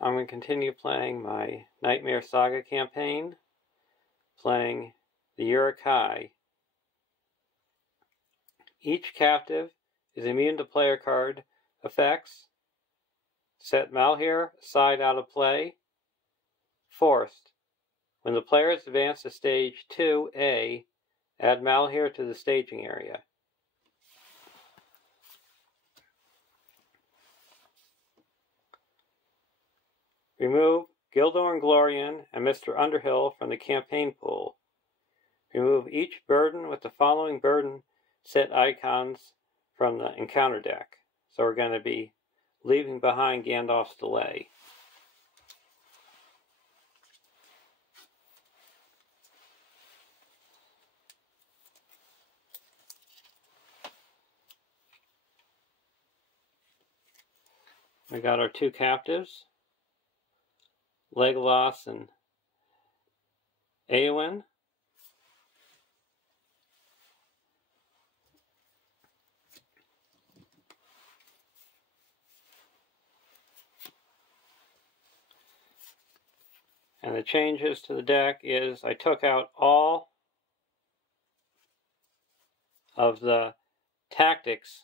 I'm going to continue playing my Nightmare Saga campaign, playing the Urk-Hai. Each captive is immune to player card effects. Set Malhir aside out of play. Forced. When the players advance to stage 2A, add Malhir to the staging area. Remove Gildor and Glorian and Mr. Underhill from the campaign pool. Remove each burden with the following burden set icons from the encounter deck. So we're going to be leaving behind Gandalf's Delay. We got our two captives, Legolas and Eowyn. And the changes to the deck is I took out all of the tactics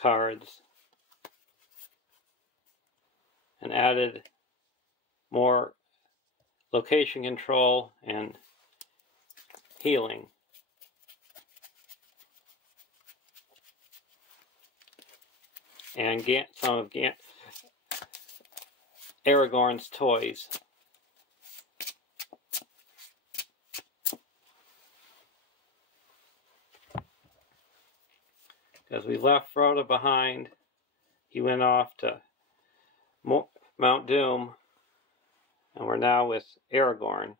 cards and added more location control and healing. And some of Aragorn's toys. Because we left Frodo behind, he went off to Mount Doom, and we're now with Aragorn.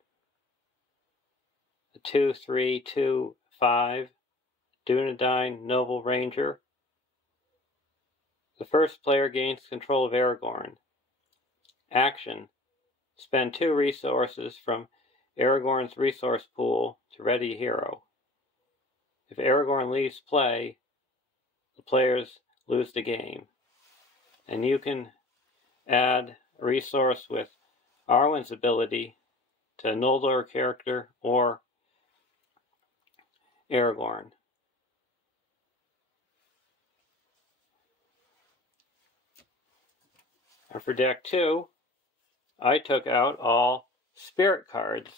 The 2/3/2/5 Dunedain Noble Ranger. The first player gains control of Aragorn. Action. Spend 2 resources from Aragorn's resource pool to ready a hero. If Aragorn leaves play, the players lose the game. And you can add a resource with Arwen's ability to a Noldor character or Aragorn. And for deck 2, I took out all spirit cards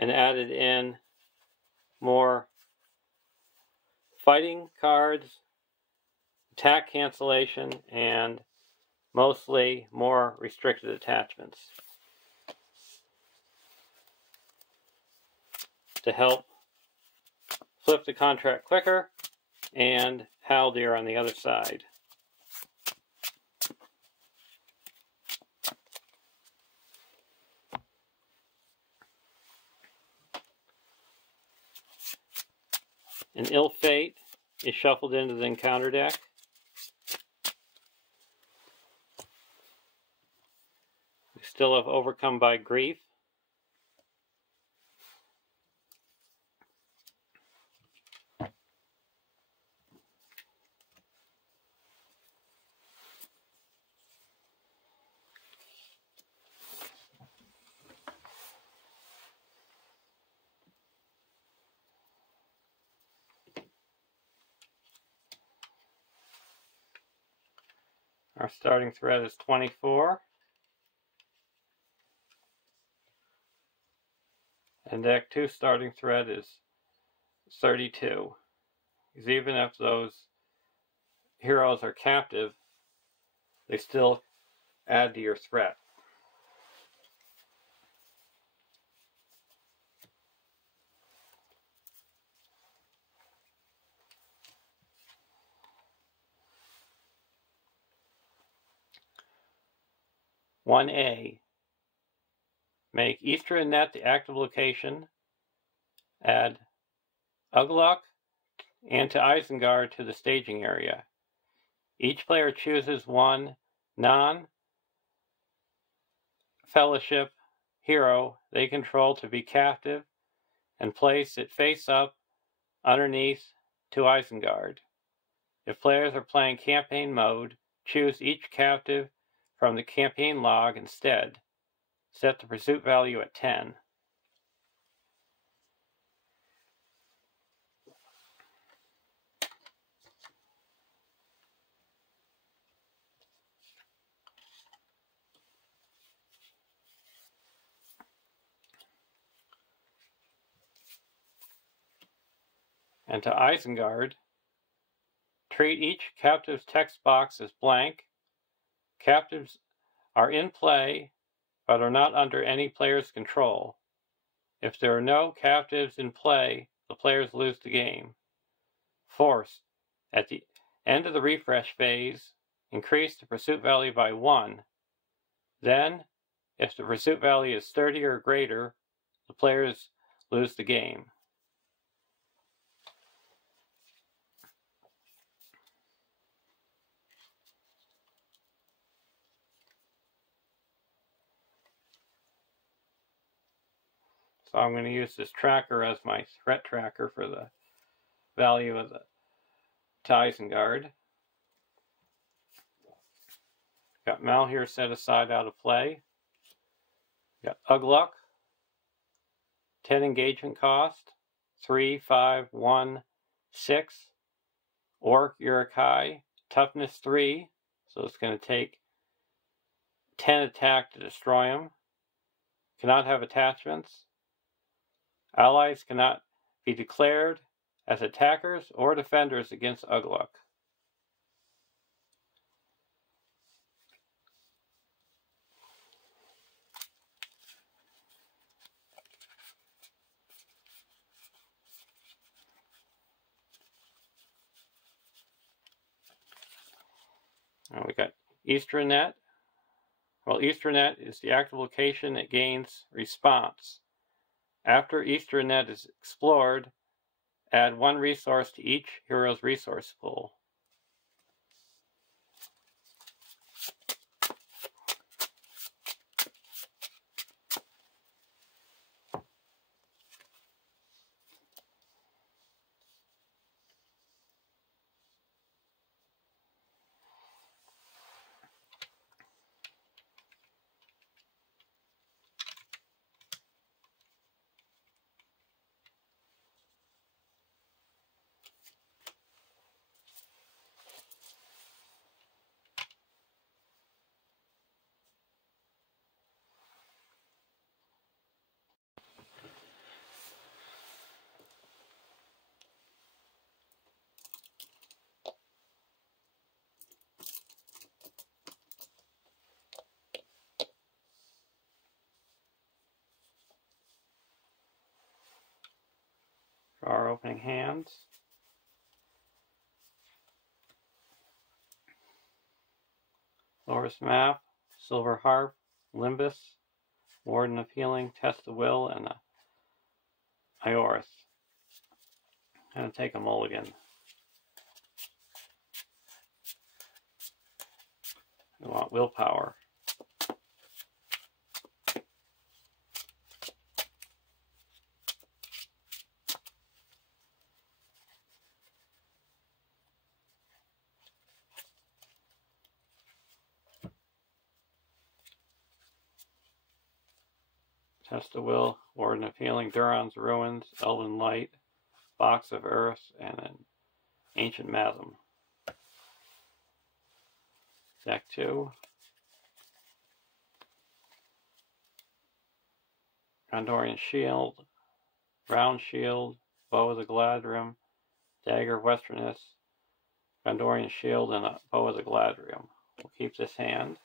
and added in more fighting cards, attack cancellation, and mostly more restricted attachments to help flip the contract quicker and Haldir on the other side. An Ill Fate is shuffled into the encounter deck. We still have Overcome by Grief. Our starting thread is 24. And deck 2 starting thread is 32. Because even if those heroes are captive, they still add to your threat. One A. Make Eastern Net the active location. Add Ugluk and to Isengard to the staging area. Each player chooses one non-Fellowship hero they control to be captive and place it face up underneath to Isengard. If players are playing campaign mode, choose each captive from the campaign log instead. Set the pursuit value at 10. And to Isengard, treat each captive's text box as blank. Captives are in play, but are not under any player's control. If there are no captives in play, the players lose the game. Force. At the end of the refresh phase, increase the pursuit value by 1. Then, if the pursuit value is 30 or greater, the players lose the game. So I'm going to use this tracker as my threat tracker for the value of the Isengard. Got Mal here set aside out of play. Got Ugluk, 10 engagement cost, 3, 5, 1, 6. Urk-Hai, toughness 3, so it's going to take 10 attack to destroy him. Cannot have attachments. Allies cannot be declared as attackers or defenders against Ugluk. And we got Easternet. Well, Easternet is the active location that gains response. After Easternet is explored, add 1 resource to each hero's resource pool. For our opening hands. Loris Map, Silver Harp, Limbus, Warden of Healing, Test of Will, and Iorith. I'm going to take a mulligan. We want willpower. Test of Will, Warden of Healing, Duron's Ruins, Elven Light, Box of Earth, and an Ancient Chasm. Deck 2. Gondorian Shield, Round Shield, Bow of the Galadrim, Dagger of Westerness, Gondorian Shield, and a Bow of the Galadrim. We'll keep this hand.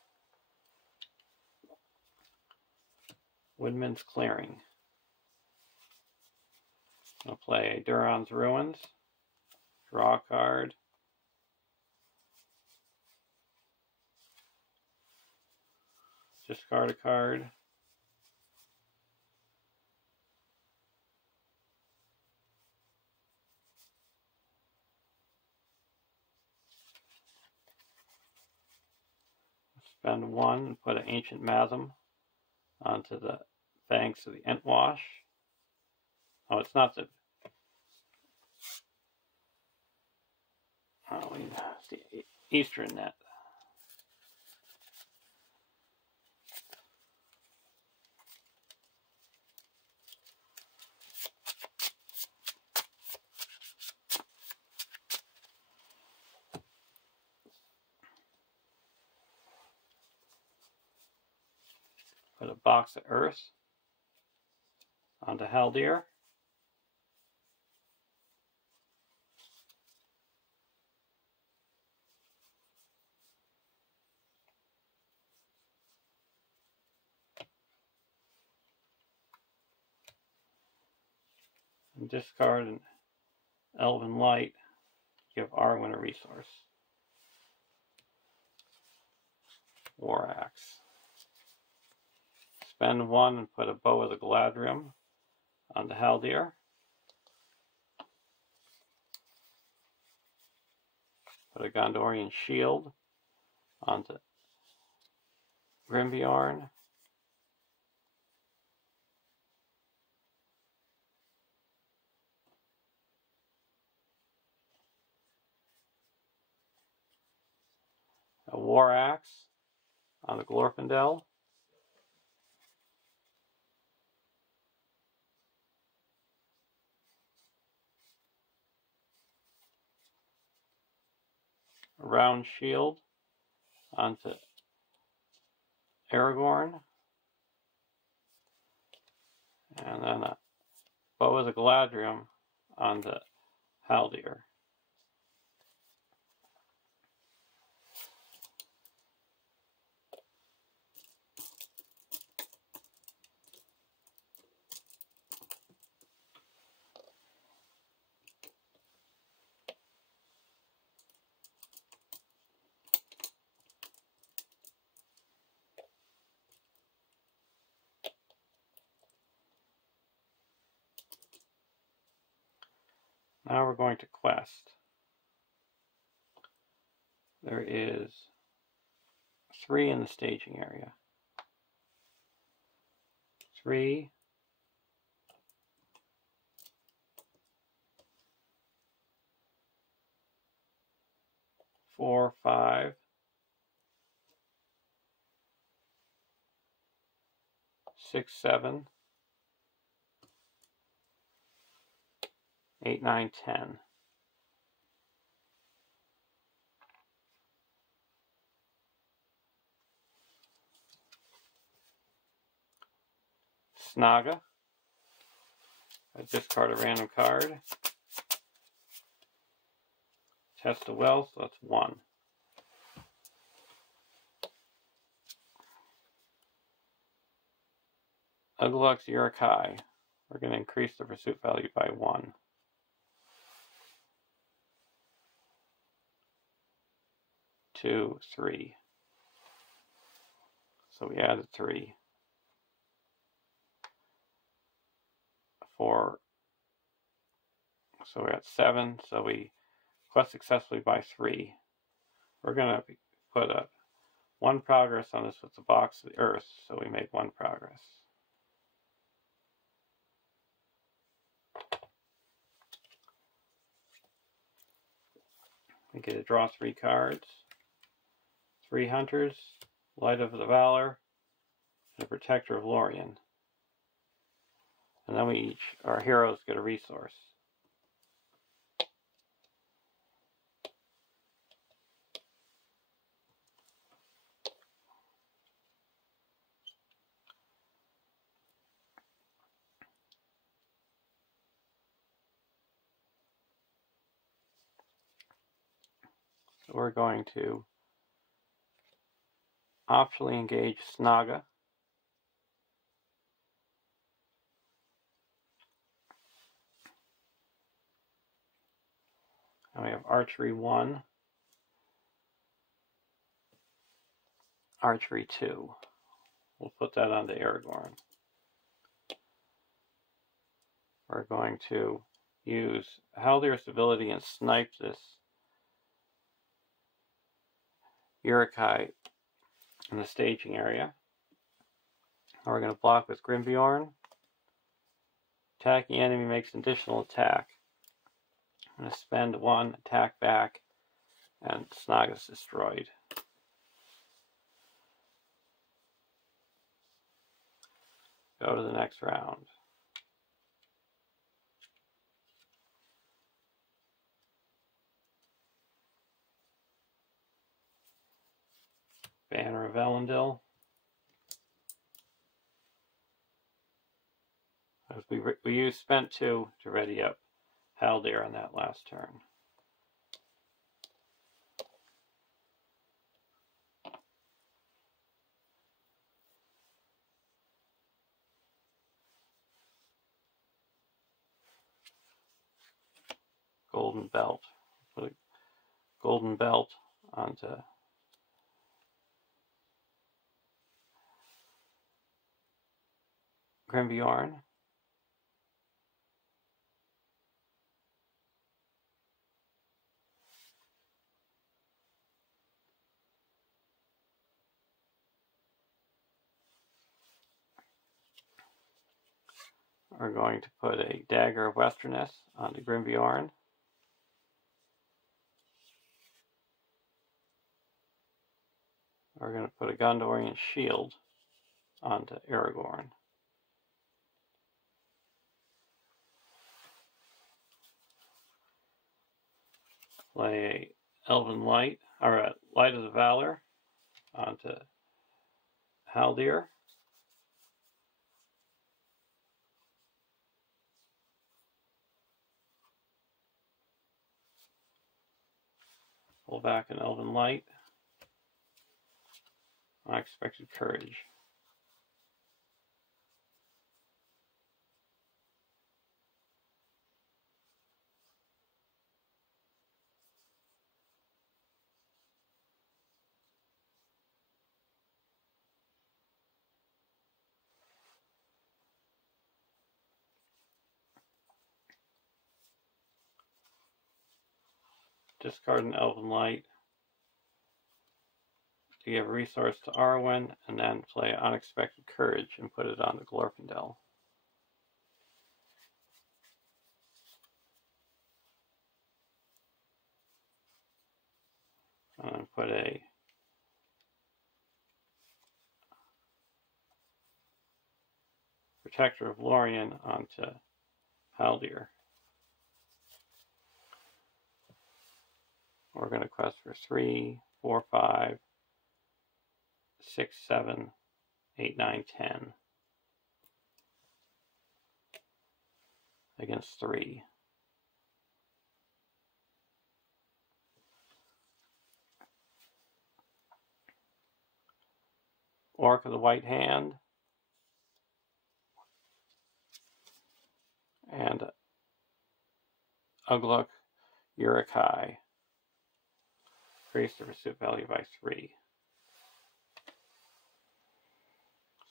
Woodman's Clearing. I'll play Duron's Ruins, draw a card, discard a card, spend 1 and put an Ancient Chasm onto the banks of the Entwash. Oh, it's not the... Oh, it's the eastern net. Put a box of earth onto Haldir. And discard an Elven Light. Give Arwen a resource. War Axe. Spend 1 and put a Bow of the Galadriel onto Haldir. Put a Gondorian Shield onto Grimbeorn. A War Axe on the Glorfindel. A round shield onto Aragorn. And then a Bow of the Galadriel onto Haldir. Now we're going to quest. There is 3 in the staging area. 3, 4, 5, 6, 7, 8, 9, 10. Saga. I discard a random card. Test a will, so that's 1. Ugluk's Urk-Hai. We're going to increase the pursuit value by 1. 2, 3. So we added 3. 4. So we're at 7. So we quest successfully by 3. We're going to put a 1 progress on this with the box of the earth, so we make 1 progress. We get to draw 3 cards. 3 hunters, Light of the Valor, and a Protector of Lorien. And then our heroes get a resource. So we're going to optionally engage Saga. And we have Archery 1, Archery 2. We'll put that onto Aragorn. We're going to use Haldir's ability and snipe this Urk-Hai in the staging area. And we're going to block with Grimbeorn. Attacking enemy makes an additional attack. I'm going to spend 1, attack back, And Snaga's destroyed. Go to the next round. Banner of Elendil. We used spent 2 to ready up Haldir on that last turn. Golden Belt. Put a golden belt onto Grimbjorn. We're going to put a Dagger of Westerness onto Grimbjorn. We're going to put a Gondorian Shield onto Aragorn. Play a Elven Light, or a Light of the Valor onto Haldir. Pull back an Elven Light. Unexpected Courage. Discard an Elven Light to give a resource to Arwen, and then play Unexpected Courage and put it on the Glorfindel. And then put a Protector of Lorien onto Haldir. We're going to quest for 3, 4, 5, 6, 7, 8, 9, 10 against 3. Orc of the White Hand and Ugluk Urk-Hai. Increase the pursuit value by 3.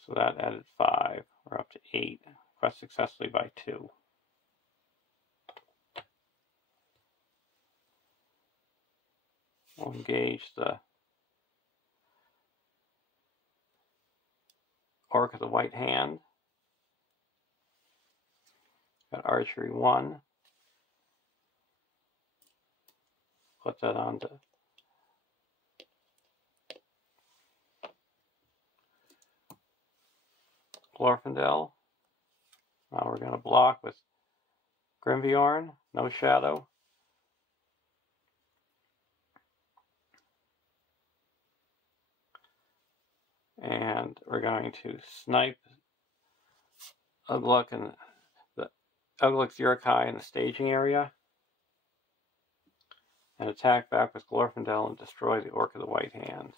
So that added 5. We're up to 8. Quest successfully by 2. We'll engage the Orc of the White Hand. Got Archery 1. Put that onto Glorfindel. Now we're going to block with Grimbjorn, no shadow. And we're going to snipe Ugluk and the Ugluk's Urk-Hai in the staging area. And attack back with Glorfindel and destroy the Orc of the White Hand.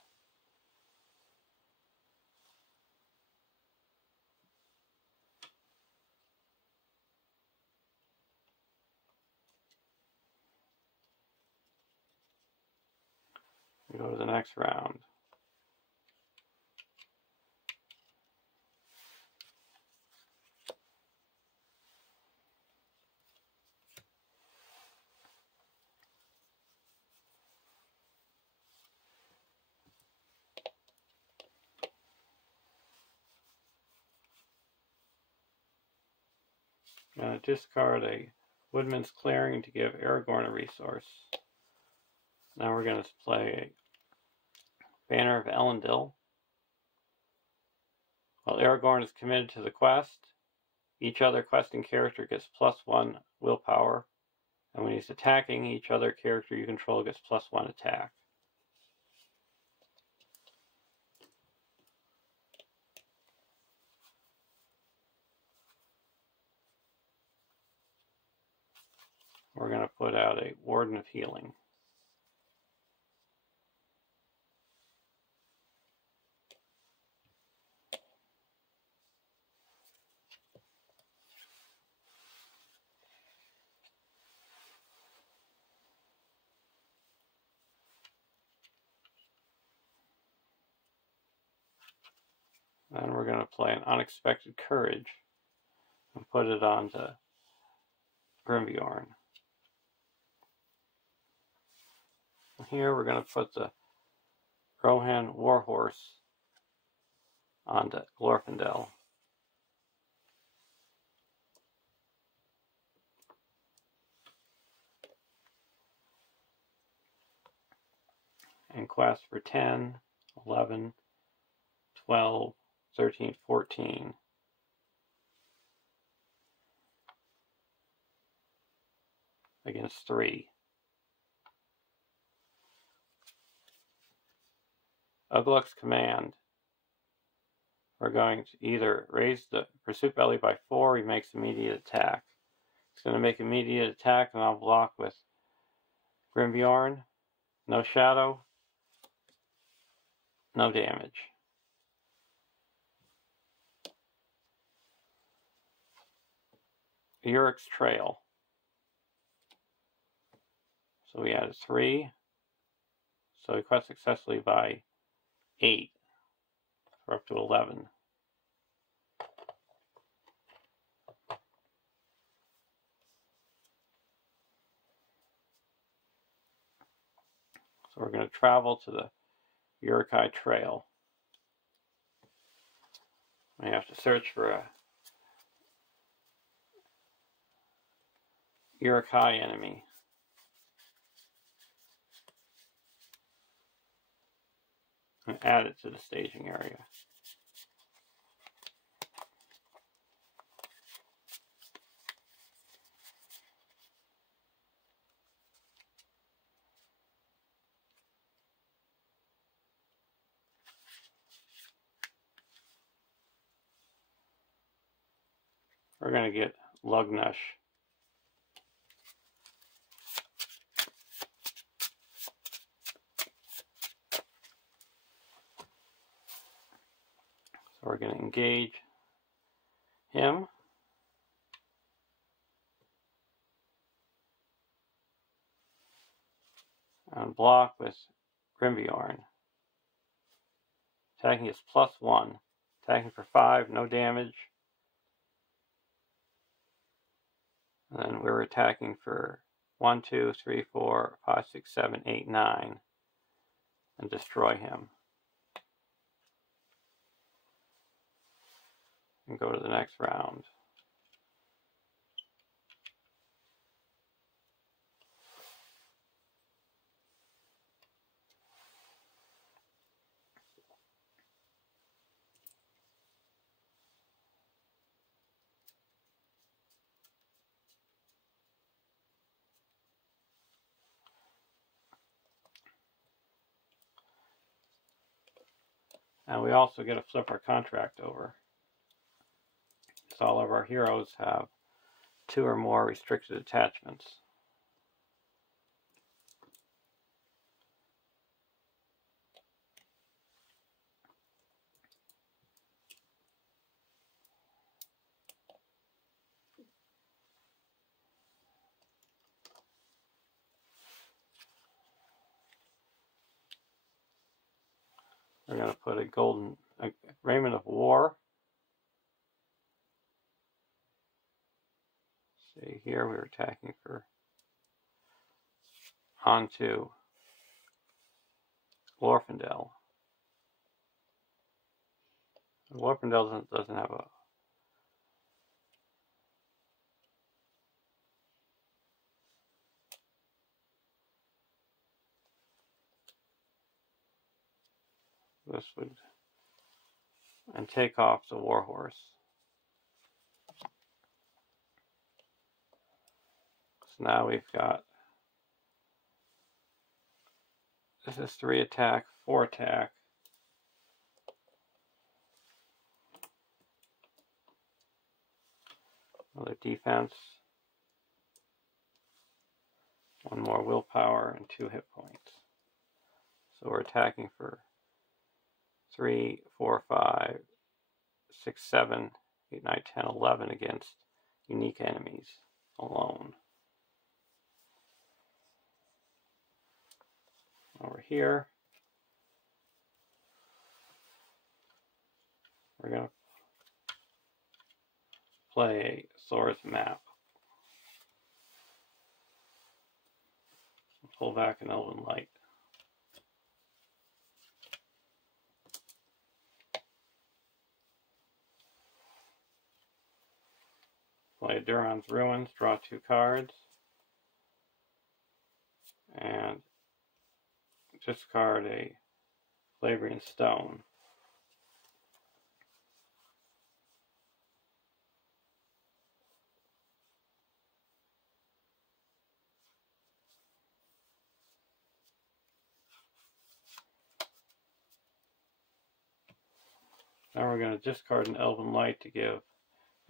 We go to the next round. I'm going to discard a Woodman's Clearing to give Aragorn a resource. Then we're going to play Banner of Elendil. While Aragorn is committed to the quest, each other questing character gets +1 willpower, and when he's attacking, each other character you control gets +1 attack. We're going to put out a Warden of Healing. Then we're going to play an Unexpected Courage and put it onto Grimbeorn. Here we're going to put the Rohan Warhorse onto Glorfindel. And quest for 10, 11, 12, 13, 14. Against 3. Ugluk's command. We're going to either raise the pursuit value by 4 or he makes immediate attack. It's going to make immediate attack and I'll block with Grimbeorn. No shadow. No damage. Urk's Trail. So we added 3. So we quest successfully by 8. We're up to 11. So we're going to travel to the Urk-Hai Trail. We have to search for a Urk-Hai enemy. And add it to the staging area. We're going to get Lugnush. So we're going to engage him. And block with Grimbeorn. Attacking is +1. Attacking for 5, no damage. And then we're attacking for 1, 2, 3, 4, 5, 6, 7, 8, 9. And destroy him. And go to the next round. And we also get to flip our contract over. So all of our heroes have 2 or more restricted attachments. We're going to put a Raiment of War. See here, we're attacking for onto Glorfindel. Glorfindel doesn't have a This would, and take off the warhorse. So now we've got, this is 3 attack, 4 attack. Another defense. 1 more willpower and 2 hit points. So we're attacking for 3, 4, 5, 6, 7, 8, 9, 10, 11 against unique enemies alone. Over here, we're going to play a Sora's map. Pull back an Elven Light. Play Duran's Ruins, draw 2 cards, and discard a Flavorian Stone. Now we're going to discard an Elven Light to give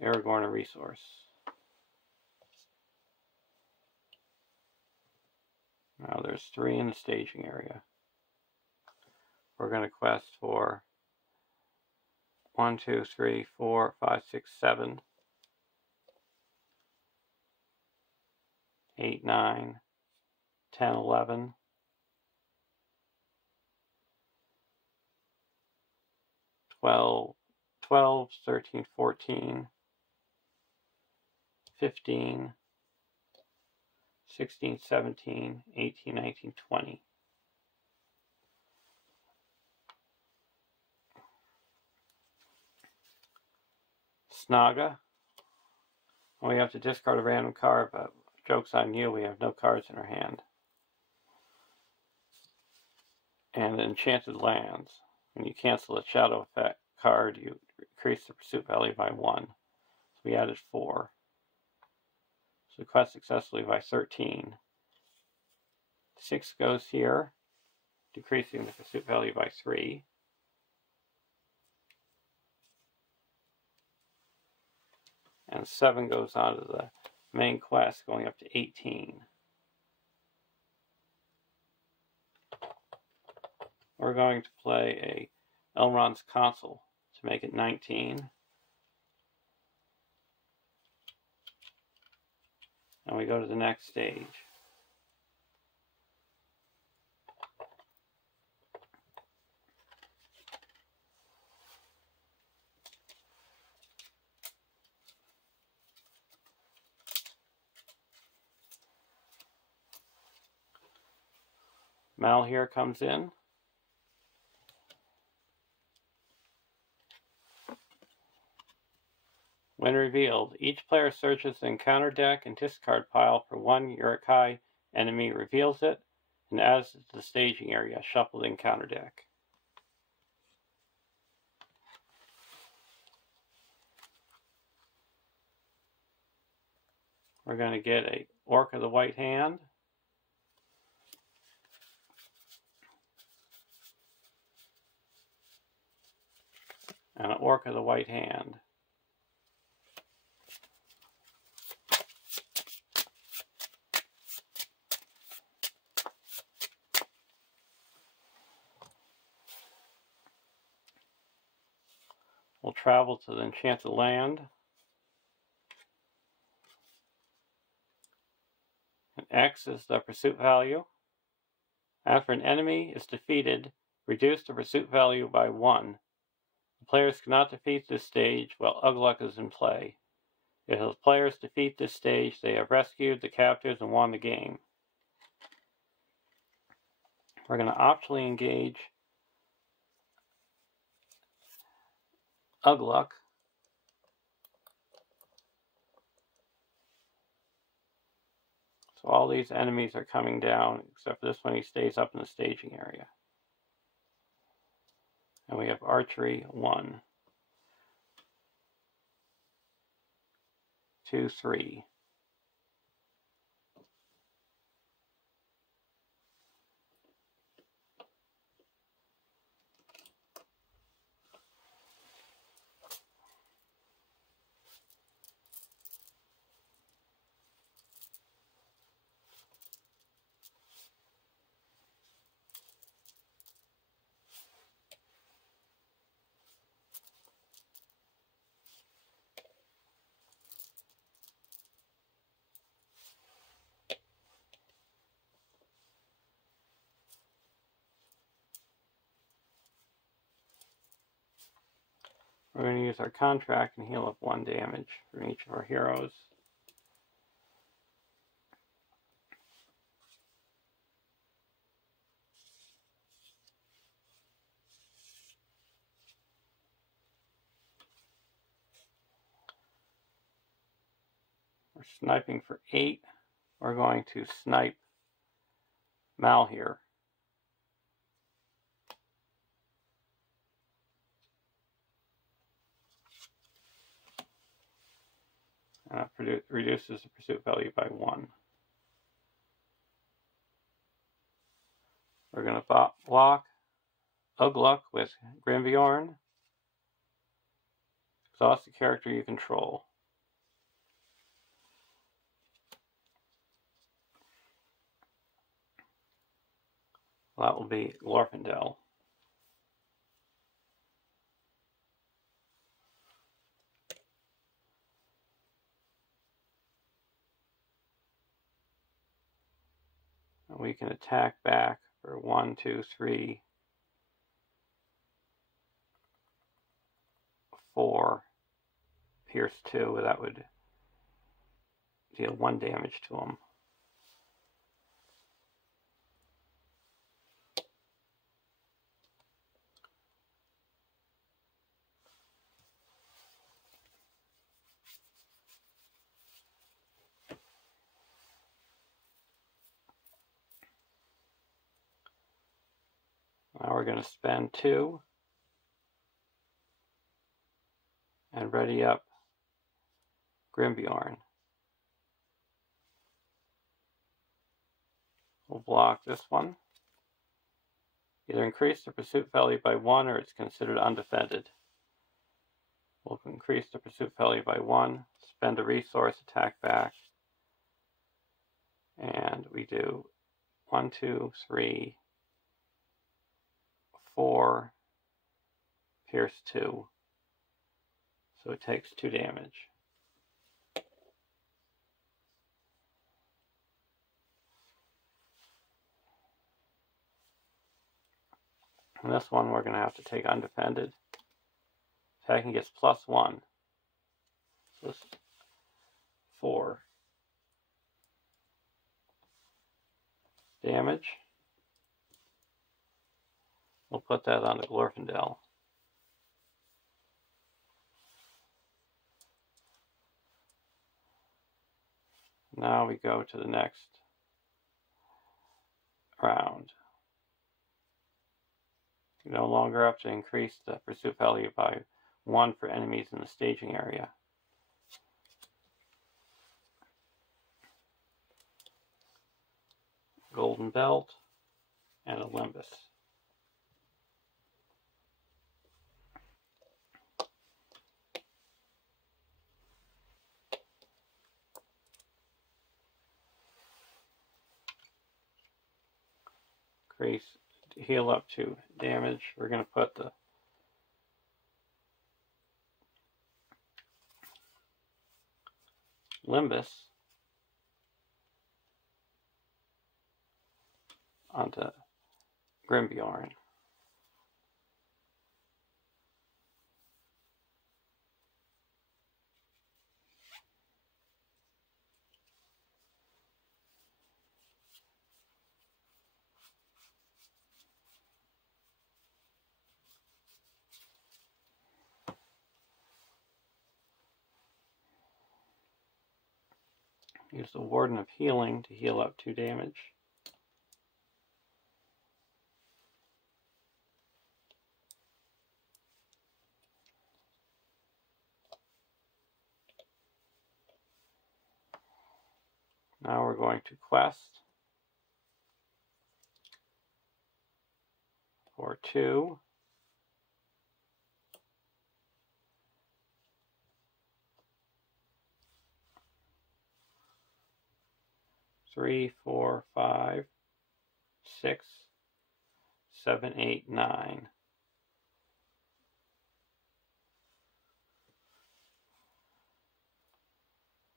Aragorn a resource. Now there's 3 in the staging area. We're going to quest for 1, 2, 3, 4, 5, 6, 7, 8, 9, 10, 11, 12, 13, 14, 15, 16, 17, 18, 19, 20. Saga. We have to discard a random card, but joke's on you, we have no cards in our hand. And Enchanted Lands. When you cancel a shadow effect card, you increase the pursuit value by 1. So we added 4. So quest successfully by 13. 6 goes here, decreasing the pursuit value by 3. And 7 goes on to the main quest, going up to 18. We're going to play a Elrond's Consul to make it 19. And we go to the next stage. Mal here comes in. When revealed, each player searches the encounter deck and discard pile for 1 Urk-Hai enemy, reveals it, and adds it to the staging area. Shuffle the encounter deck. We're going to get a Orc of the White Hand. And an Orc of the White Hand. We'll travel to the Enchanted Land. And X is the pursuit value. After an enemy is defeated, reduce the pursuit value by 1. The players cannot defeat this stage while Ugluk is in play. If the players defeat this stage, they have rescued the captives and won the game. We're going to optionally engage Ugluk. So all these enemies are coming down, except for this one, he stays up in the staging area. And we have archery 1, 2, 3. We're going to use our contract and heal up 1 damage from each of our heroes. We're sniping for 8. We're going to snipe Mal here. And it reduces the pursuit value by 1. We're going to block Ugluk with Grimbjorn. Exhaust the character you control. That will be Glorfindel. And we can attack back for 1, 2, 3, 4, pierce 2. That would deal 1 damage to him. Now we're going to spend 2 and ready up Grimbjorn. We'll block this one. Either increase the pursuit value by 1 or it's considered undefended. We'll increase the pursuit value by 1, spend a resource, attack back, and we do 1, 2, 3, 4, pierce 2. So it takes 2 damage. And this one we're going to have to take undefended. Attacking gets +1. So this is 4 damage. We'll put that on the Glorfindel. Now we go to the next round. You no longer have to increase the pursuit value by 1 for enemies in the staging area. Golden Belt and a Limbus. Increase, heal up 2 damage. We're going to put the Limbus onto Grimbjorn. Use the Warden of Healing to heal up 2 damage. Now we're going to quest for 2. Three, 4, 5, 6, 7, 8, 9.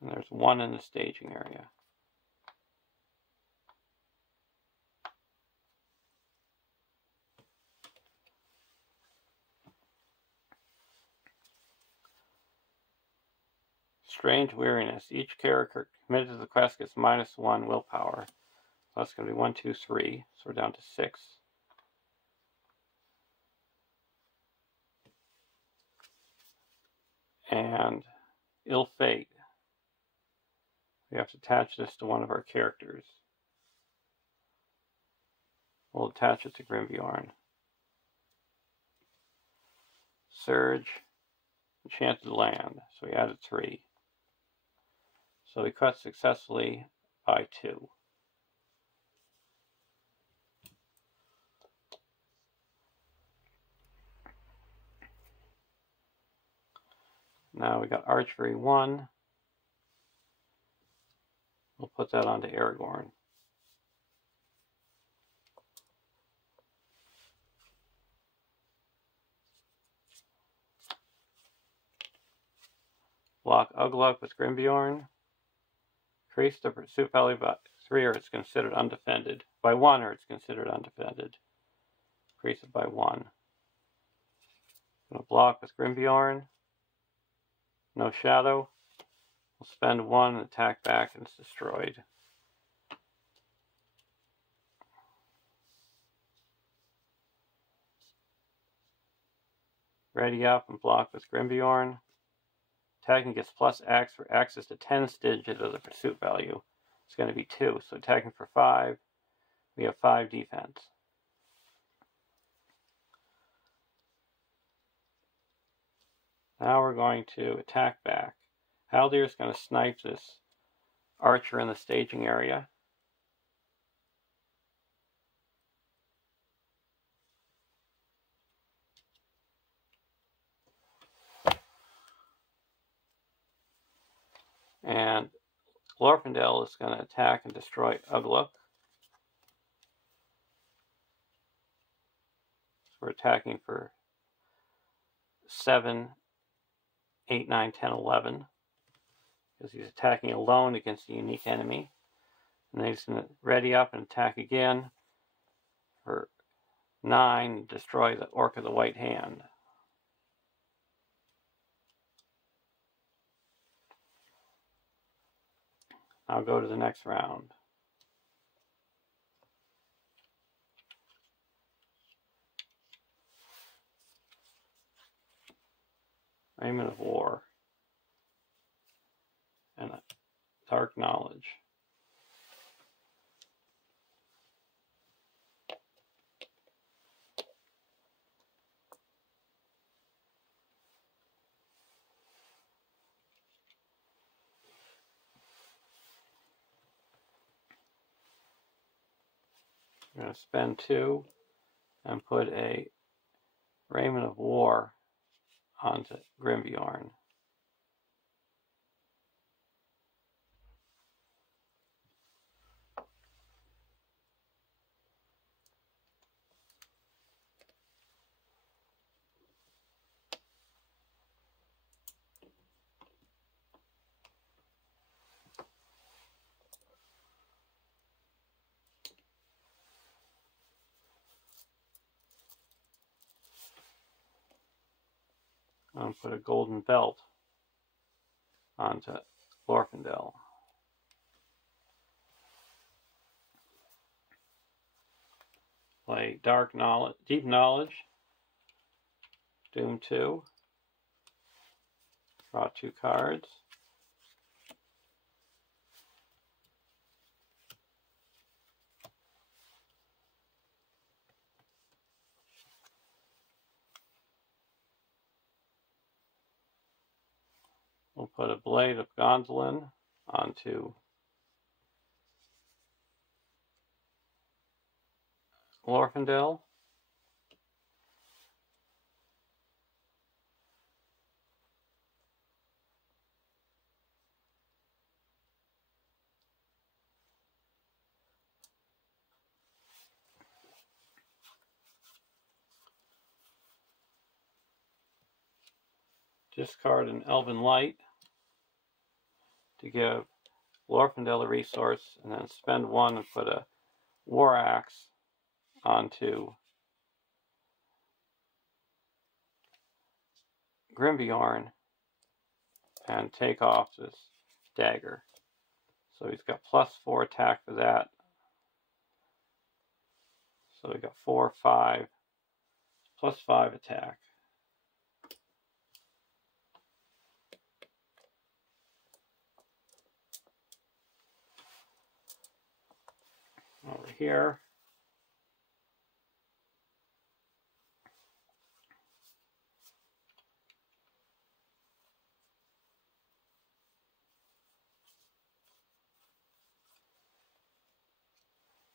And there's 1 in the staging area. Strange Weariness. Each character committed to the quest gets -1 willpower. So that's going to be 1, 2, 3. So we're down to 6. And Ill Fate. We have to attach this to one of our characters. We'll attach it to Grimbjorn. Surge. Enchanted Land. So we added 3. So we cut successfully by 2. Now we got Archery 1. We'll put that onto Aragorn. Block Ugluk with Grimbjorn. Increase the pursuit value by 3 or it's considered undefended. By 1 or it's considered undefended. Increase it by 1. Going to block with Grimbjorn. No shadow. We'll spend 1 and attack back and it's destroyed. Ready up and block with Grimbjorn. Attacking gets plus X for access to 10th digit of the pursuit value. It's going to be 2. So attacking for 5. We have 5 defense. Now we're going to attack back. Haldir is going to snipe this archer in the staging area. And Glorfindel is going to attack and destroy Ugluk. So we're attacking for 7, 8, 9, 10, 11. Because he's attacking alone against a unique enemy. And then he's going to ready up and attack again for 9, destroy the Orc of the White Hand. I'll go to the next round. Raiment of War. And a Dark Knowledge. I'm going to spend 2 and put a Raiment of War onto Grimbjorn. I'm going to put a golden belt onto Glorfindel. Play Dark Knowledge, Deep Knowledge, Doom 2. Draw 2 cards. We'll put a Blade of Gondolin onto Glorfindel. Discard an Elven Light to give Glorfindel a resource, and then spend one and put a War Axe onto Grimbjorn and take off this dagger. So he's got +4 attack for that. So we got 4, 5, +5 attack. Over here,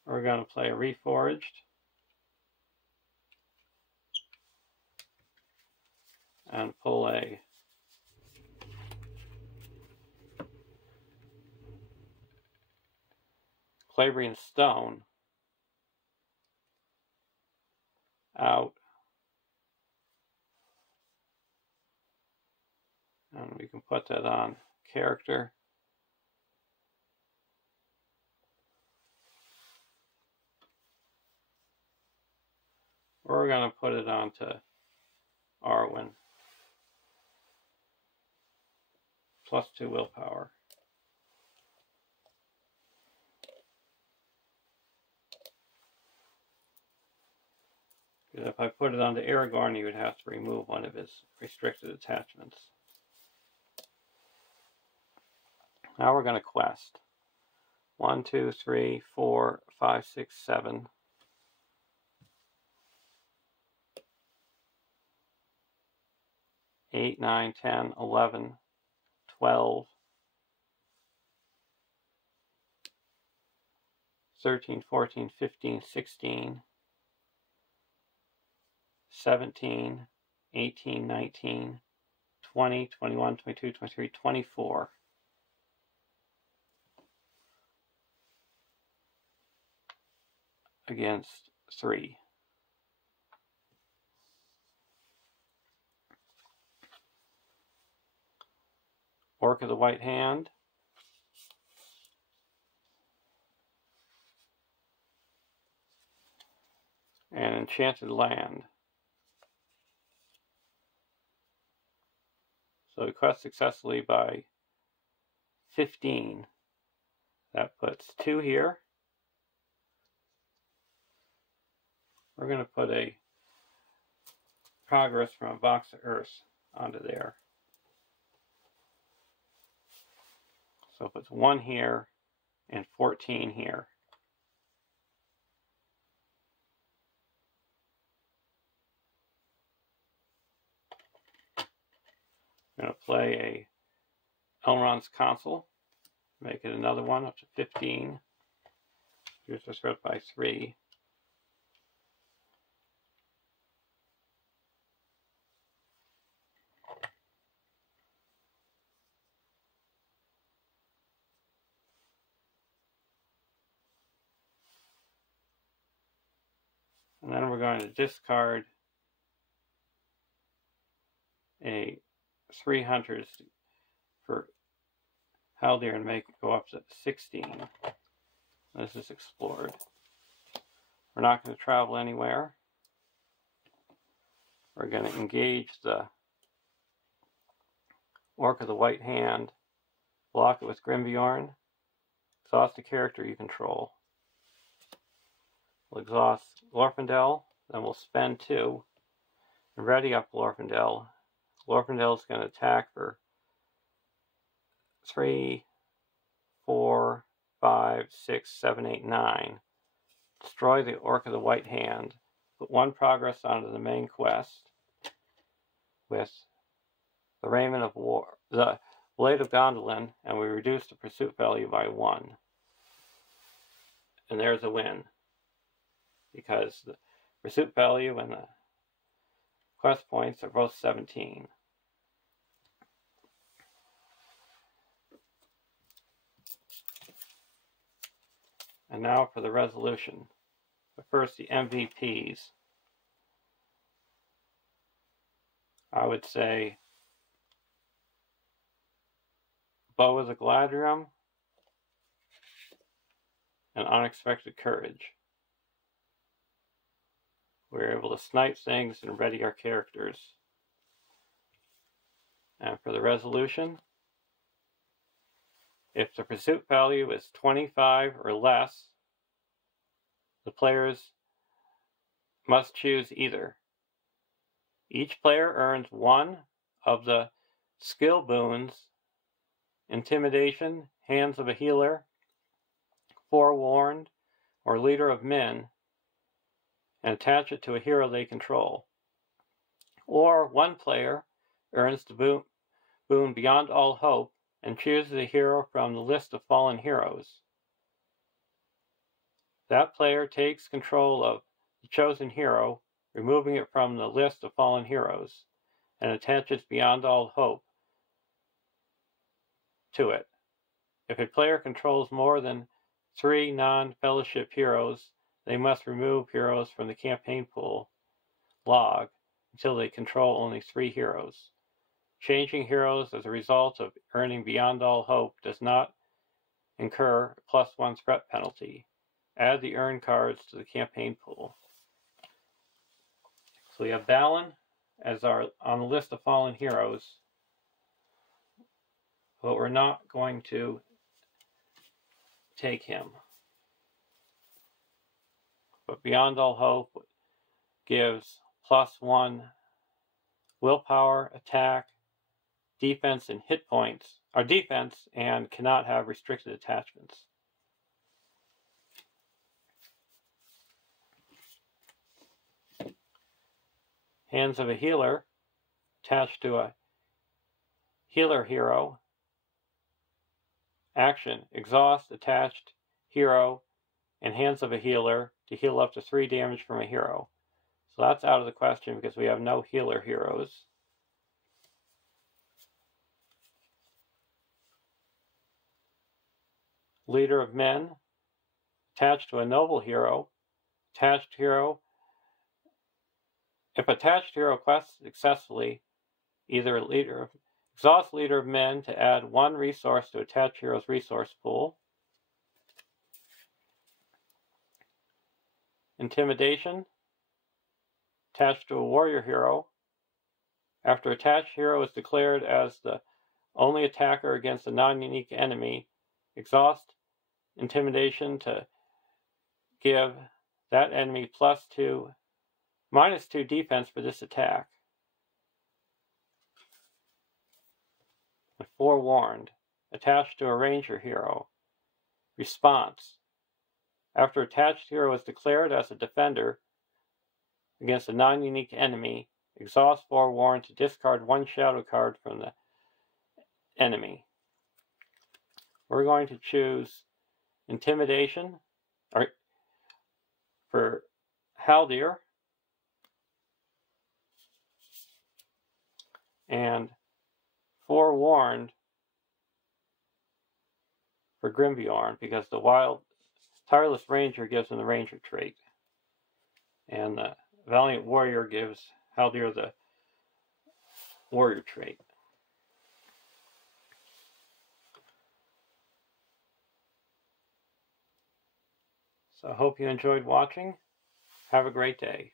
we're going to play a Reforged. And pull a Calabrian Stone out. And we can put that on character. Or we're going to put it onto Arwen. +2 willpower. Because if I put it onto Aragorn, he would have to remove one of his restricted attachments. Now we're going to quest. 1, 2, 3, 4, 5, 6, 7. 8, 9, 10, 11, 12, 13, 14, 15, 16, 17, 18, 19, 20, 21, 22, 23, 24. Against 3. Orc of the White Hand. And Enchanted Land. So we quest successfully by 15. That puts 2 here. We're going to put a progress from a box of Earths onto there. So it puts 1 here and 14 here. I'm going to play a Elrond's Consul, make it another one up to 15. Here's the threat by 3. And then we're going to discard a 3 hunters for Haldir and make it go up to 16. This is explored. We're not going to travel anywhere. We're going to engage the Orc of the White Hand, block it with Grimbjorn, exhaust a character you control. We'll exhaust Glorfindel, then we'll spend 2 and ready up Glorfindel. Glorfindel is going to attack for 3, 4, 5, 6, 7, 8, 9. Destroy the Orc of the White Hand. Put 1 progress onto the main quest with the Raiment of War, the Blade of Gondolin, and we reduce the pursuit value by 1. And there's a win. because the pursuit value and the quest points are both 17. And now for the resolution. But first, the MVPs. I would say Bow of the Galadriel and Unexpected Courage. We're able to snipe things and ready our characters. And for the resolution, if the pursuit value is 25 or less, the players must choose either. Each player earns one of the skill boons: Intimidation, Hands of a Healer, Forewarned, or Leader of Men, and attach it to a hero they control. Or one player earns the boon Beyond All Hope and chooses a hero from the list of fallen heroes. That player takes control of the chosen hero, removing it from the list of fallen heroes, and attaches Beyond All Hope to it. If a player controls more than 3 non-Fellowship heroes, they must remove heroes from the campaign pool log until they control only 3 heroes. Changing heroes as a result of earning Beyond All Hope does not incur a +1 threat penalty. Add the earn cards to the campaign pool. So we have Balin as our on the list of fallen heroes, but we're not going to take him. But Beyond All Hope gives +1 willpower, attack, defense, and hit points, or defense, and cannot have restricted attachments. Hands of a Healer, attached to a healer hero. Action: exhaust attached hero and Hands of a Healer to heal up to 3 damage from a hero. So that's out of the question because we have no healer heroes. Leader of Men, attached to a noble hero. Attached hero. If attached hero quests successfully, either exhaust Leader of Men to add 1 resource to attached hero's resource pool. Intimidation, attached to a warrior hero. After attached hero is declared as the only attacker against a non-unique enemy, exhaust Intimidation to give that enemy -2 defense for this attack. And Forewarned, attached to a ranger hero. Response: after attached hero is declared as a defender against a non-unique enemy, exhaust Forewarned to discard 1 shadow card from the enemy. We're going to choose Intimidation for Haldir and Forewarned for Grimbjorn because the Wild Tireless Ranger gives him the Ranger trait, and the Valiant Warrior gives Haldir the Warrior trait. So I hope you enjoyed watching. Have a great day.